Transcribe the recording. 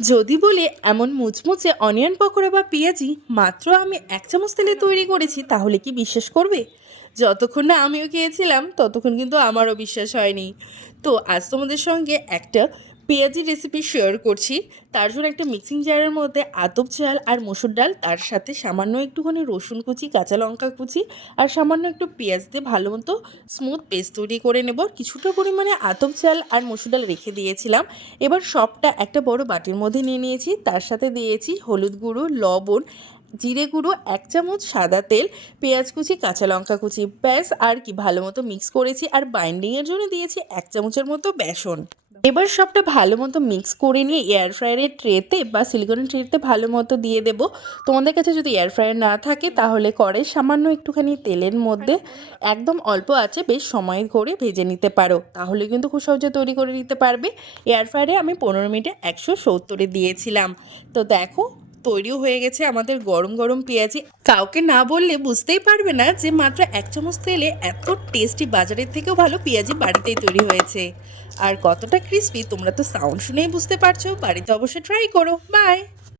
যদি বলি এমন মুচমুচে অনিয়ন পকোড়া বা পেঁয়াজি মাত্র আমি ১ চামচ তেলে তৈরি করেছি, তাহলে কি বিশ্বাস করবে? যতক্ষণ না আমিও খেয়েছিলাম ততক্ষণ কিন্তু আমারও বিশ্বাস হয়নি। তো আজ তোমাদের সঙ্গে একটা পেঁয়াজি রেসিপি শেয়ার করছি। তার জন্য একটা মিক্সিং জারের মধ্যে আতপ চাল আর মসুর ডাল, তার সাথে সামান্য একটুখানি রসুন কুচি, কাঁচা লঙ্কা কুচি আর সামান্য একটু পেঁয়াজ দিয়ে ভালো মতো স্মুথ পেস্ট তৈরি করে নেব। কিছুটা পরিমাণে আতপ চাল আর মসুর ডাল রেখে দিয়েছিলাম। এবার সবটা একটা বড় বাটির মধ্যে নিয়ে নিয়েছি। তার সাথে দিয়েছি হলুদ গুঁড়ো, লবণ, জিরে গুঁড়ো, ১ চামচ সাদা তেল, পেঁয়াজ কুচি, কাঁচা লঙ্কা কুচি, ব্যাস আর কি ভালো মতো মিক্স করেছি। আর বাইন্ডিংয়ের জন্য দিয়েছি ১ চামচের মতো বেসন। এবার সবটা ভালো মতো মিক্স করে নিয়ে এয়ার ফ্রায়ারের ট্রেতে বা সিলিকনের ট্রেতে ভালো মতো দিয়ে দেব। তোমাদের কাছে যদি এয়ার ফ্রায়ার না থাকে তাহলে কড়াই সামান্য একটুখানি তেলের মধ্যে একদম অল্প আঁচে বেশ সময় করে ভেজে নিতে পারো, তাহলে কিন্তু খুব সহজে তৈরি করে নিতে পারবে। এয়ার ফ্রায়ারে আমি ১৫ মিনিটে ১৭০-এ দিয়েছিলাম। তো দেখো, তৈরিও হয়ে গেছে আমাদের গরম গরম পেঁয়াজি। কাউকে না বললে বুঝতেই পারবে না যে মাত্র ১ চামচ তেলে এত টেস্টি, বাজারের থেকেও ভালো পেঁয়াজি বাড়িতেই তৈরি হয়েছে। আর কতটা ক্রিস্পি তোমরা তো সাউন্ড শুনেই বুঝতে পারছো। বাড়িতে অবশ্যই ট্রাই করো। বাই।